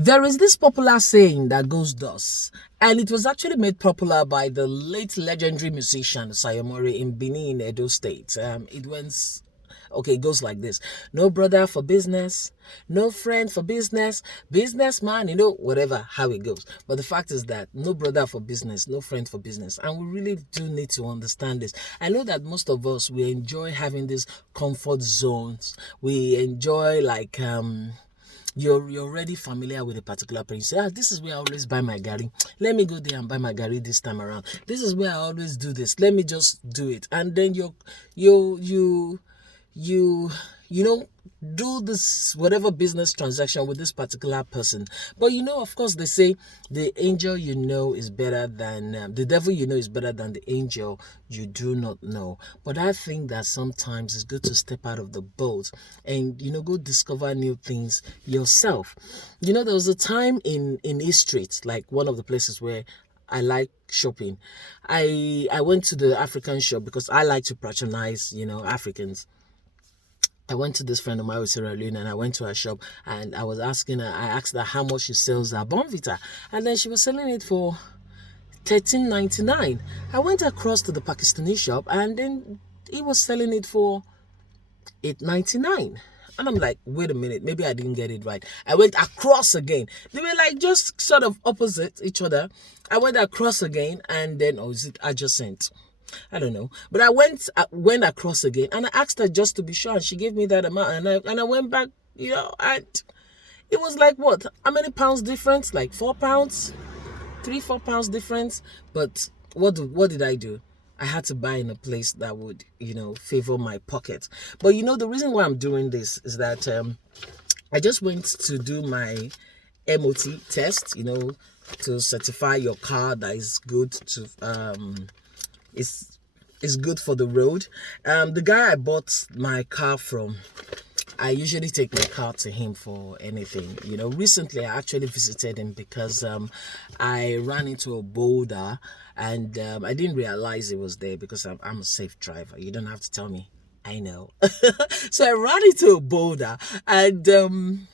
There is this popular saying that goes thus, and it was actually made popular by the late legendary musician Sayomori in Benin, Edo State. It goes like this: no brother for business, no friend for business, businessman, whatever, how it goes. But the fact is that no brother for business, no friend for business. And we really do need to understand this. I know that most of us, we enjoy having these comfort zones. We enjoy you're already familiar with a particular place. You say, this is where I always buy my gari. Let me go there and buy my gari this time around. This is where I always do this. Let me just do it. And then you do this whatever business transaction with this particular person. But of course, they say the angel is better than the devil is better than the angel you do not know. But I think that sometimes it's good to step out of the boat and go discover new things yourself. There was a time in East Street, like one of the places where I like shopping. I went to the African shop because I like to patronize Africans. I went to this friend of mine with Sierra Leone, and I went to her shop and I asked her how much she sells her Bonvita, and then she was selling it for $13.99. I went across to the Pakistani shop and then he was selling it for $8.99. And I'm like, wait a minute, maybe I didn't get it right. I went across again. They were like just sort of opposite each other. I went across again, and then, is it adjacent? I don't know, but I went across again, and I asked her just to be sure, and she gave me that amount, and I went back, and it was like, what? How many pounds difference? Like 4 pounds, 3-4 pounds difference. But what did I do? I had to buy in a place that would, favor my pocket. But the reason why I'm doing this is that I just went to do my MOT test, to certify your car that is good to is good for the road. The guy I bought my car from, I usually take my car to him for anything. Recently I actually visited him because I ran into a boulder, and I didn't realize it was there because I'm a safe driver. You don't have to tell me. I know. So I ran into a boulder, and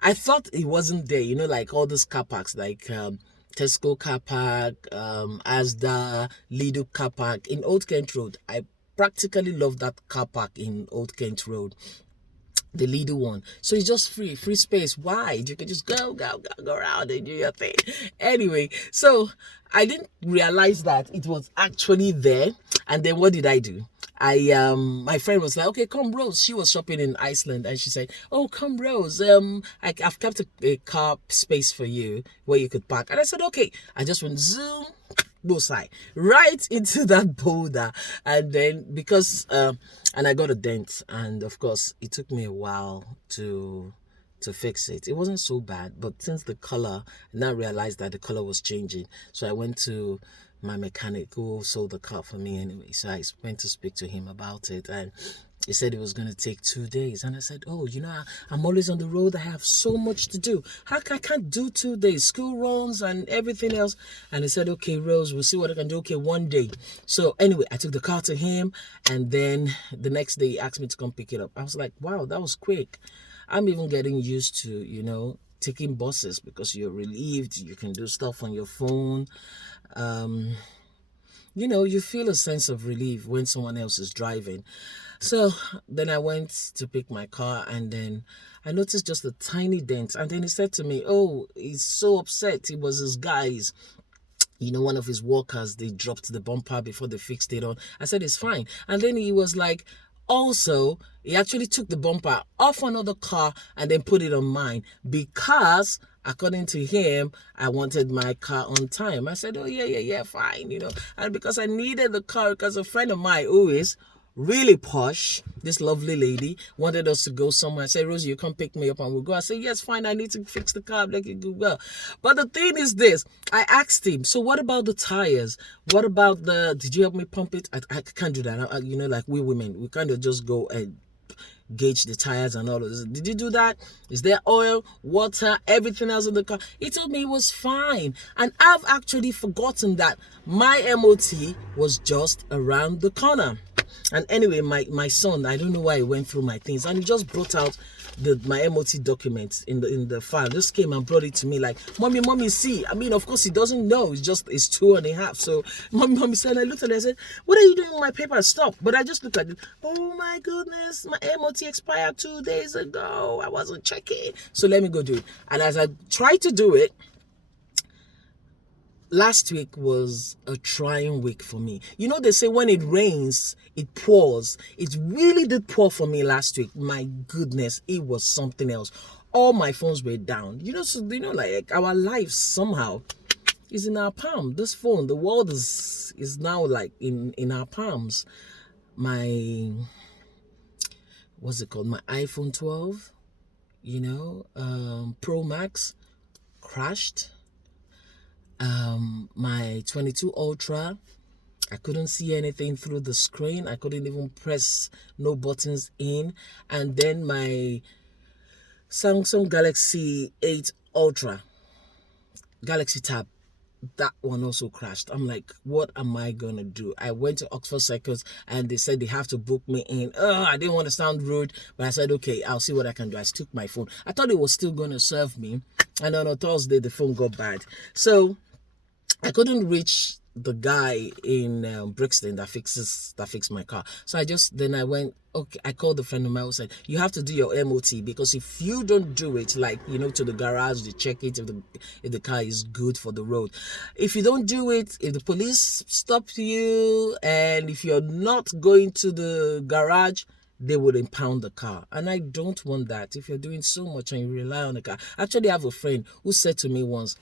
I thought it wasn't there. Like all those car parks, like Tesco car park, Asda, Lidl car park in Old Kent Road. I practically love that car park in Old Kent Road, the Lidl one. So it's just free space, wide. You can just go around and do your thing. Anyway, so I didn't realize that it was actually there. And then what did I do? My friend was like, okay, come Rose. She was shopping in Iceland, and she said, oh, come Rose, I've kept a car space for you where you could park. And I said, okay. I just went zoom, bullseye, right into that boulder. And then and I got a dent, and of course it took me a while to fix it. It wasn't so bad, but since the color, I now realized that the color was changing. So I went to my mechanic who sold the car for me anyway. So I went to speak to him about it, and he said it was going to take 2 days. And I said, oh, I'm always on the road. I have so much to do. I can't do 2 days, school runs and everything else. And he said, okay, Rose, we'll see what I can do. Okay, 1 day. So anyway, I took the car to him, and then the next day he asked me to come pick it up. I was like, wow, that was quick. I'm even getting used to, taking buses because you're relieved. You can do stuff on your phone. You feel a sense of relief when someone else is driving. So then I went to pick my car, and then I noticed just a tiny dent. And then he said to me, oh, he's so upset. It was his guys. One of his workers, they dropped the bumper before they fixed it on. I said, it's fine. And then he was like, also, he actually took the bumper off another car and then put it on mine because, according to him, I wanted my car on time. I said, oh, yeah, fine, And because I needed the car because a friend of mine who is really posh, this lovely lady, wanted us to go somewhere. I said, Rosie, you come pick me up and we'll go. I said, yes, fine, I need to fix the car. Like, well. But the thing is this, I asked him, so what about the tires? What about did you help me pump it? I can't do that. Like we women, we kind of just go and gauge the tires and all of this. Did you do that? Is there oil, water, everything else in the car? He told me it was fine. And I've actually forgotten that my MOT was just around the corner. And anyway, my son, I don't know why he went through my things, and he just brought out my MOT documents in the file. Just came and brought it to me like, mommy, see. I mean, of course he doesn't know. It's 2.5. So mommy said, and I looked at it, I said, what are you doing with my paper? Stop. But I just looked at it. Oh my goodness, my MOT expired 2 days ago. I wasn't checking. So let me go do it. And as I tried to do it, last week was a trying week for me. You know, they say when it rains, it pours. It really did pour for me last week. My goodness, it was something else. All my phones were down. Like our life somehow is in our palm. This phone, the world is now like in our palms. My, what's it called? My iPhone 12, Pro Max crashed. My 22 Ultra, I couldn't see anything through the screen. I couldn't even press no buttons in. And then my Samsung Galaxy 8 Ultra, Galaxy Tab, that one also crashed. I'm like, what am I gonna do? I went to Oxford Circus and they said they have to book me in. I didn't want to sound rude, but I said, okay, I'll see what I can do. I took my phone. I thought it was still gonna serve me. And on a Thursday, the phone got bad. So I couldn't reach the guy in Brixton that fixed my car. So I went, okay, I called a friend of mine who said, you have to do your MOT, because if you don't do it, like, to the garage, they check it if the car is good for the road. If you don't do it, if the police stop you, and if you're not going to the garage, they would impound the car. And I don't want that. If you're doing so much and you rely on the car. Actually, I have a friend who said to me once,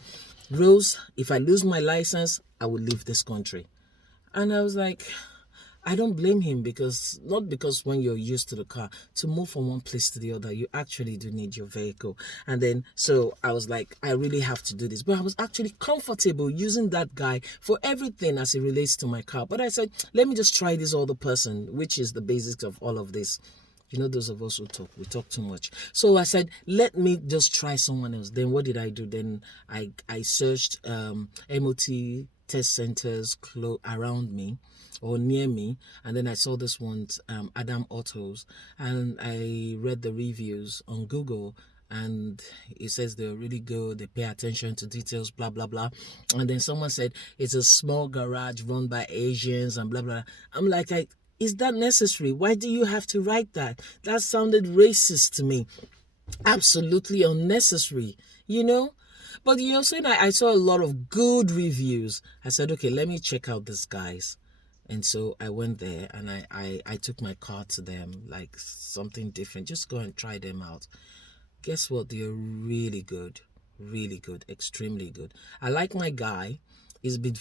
Rose, if I lose my license, I will leave this country. And I was like, I don't blame him, not because when you're used to the car, to move from one place to the other, you actually do need your vehicle. And then, so I was like, I really have to do this. But I was actually comfortable using that guy for everything as it relates to my car. But I said, let me just try this other person, which is the basics of all of this. Those of us who we talk too much. So I said, let me just try someone else. Then what did I do? Then I searched MOT test centers around me or near me. And then I saw this one, Adam Autos. And I read the reviews on Google. And it says they're really good. They pay attention to details, blah, blah, blah. And then someone said, it's a small garage run by Asians and blah, blah. I'm like, is that necessary? Why do you have to write that? That sounded racist to me. Absolutely unnecessary, But, so I saw a lot of good reviews. I said, okay, let me check out these guys. And so I went there and I took my car to them, like something different. Just go and try them out. Guess what? They're really good, extremely good. I like my guy. He's been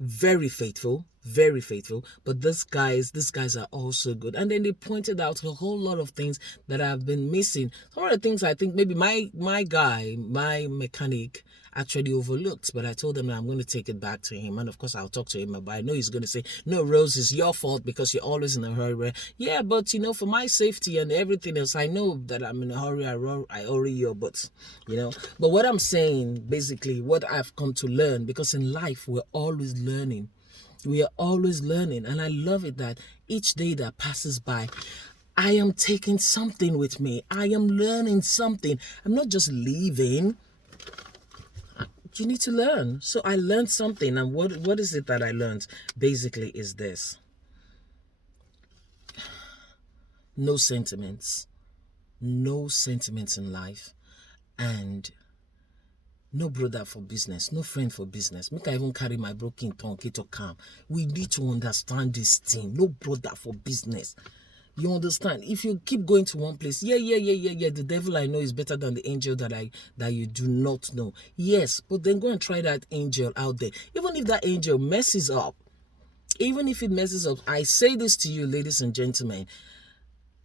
very faithful, but these guys are also good. And then they pointed out a whole lot of things that I've been missing. Some of the things I think maybe my mechanic actually overlooked, but I told him that I'm going to take it back to him, and of course I'll talk to him about it. I know he's going to say, no, Rose, it's your fault because you're always in a hurry. Yeah, but for my safety and everything else, I know that I'm in a hurry. I hurry your butts, but what I'm saying, basically what I've come to learn, because in life we're always learning, and I love it that each day that passes by, I am taking something with me. I am learning something. I'm not just leaving. You need to learn. So I learned something. And what is it that I learned? Basically is this. No sentiments. No sentiments in life. And no brother for business. No friend for business. Make I even carry my broken tongue to calm. We need to understand this thing. No brother for business. You understand? If you keep going to one place, yeah, the devil I know is better than the angel that you do not know. Yes, but then go and try that angel out there. Even if that angel messes up, I say this to you, ladies and gentlemen,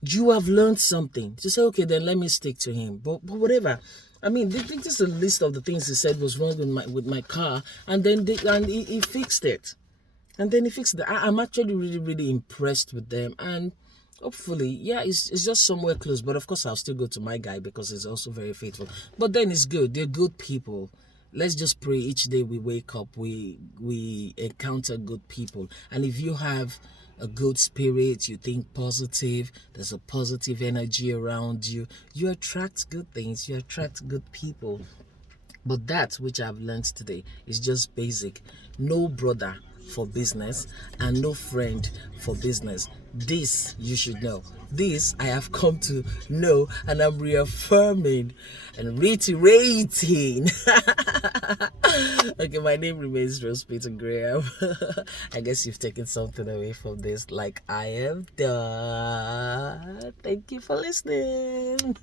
you have learned something. To say, okay, then let me stick to him. But whatever. I mean, this is a list of the things he said was wrong with my car, and then he fixed it. And then he fixed it. I'm actually really, really impressed with them, and hopefully, yeah, it's just somewhere close. But of course, I'll still go to my guy because he's also very faithful. But then it's good. They're good people. Let's just pray each day we wake up, we encounter good people. And if you have a good spirit, you think positive, there's a positive energy around you, you attract good things, you attract good people. But that which I've learned today is just basic. No brother for business and no friend for business. This you should know. This I have come to know, and I'm reaffirming and reiterating. Okay, my name remains Rose Peter Graham. I guess you've taken something away from this, like I have done. Thank you for listening.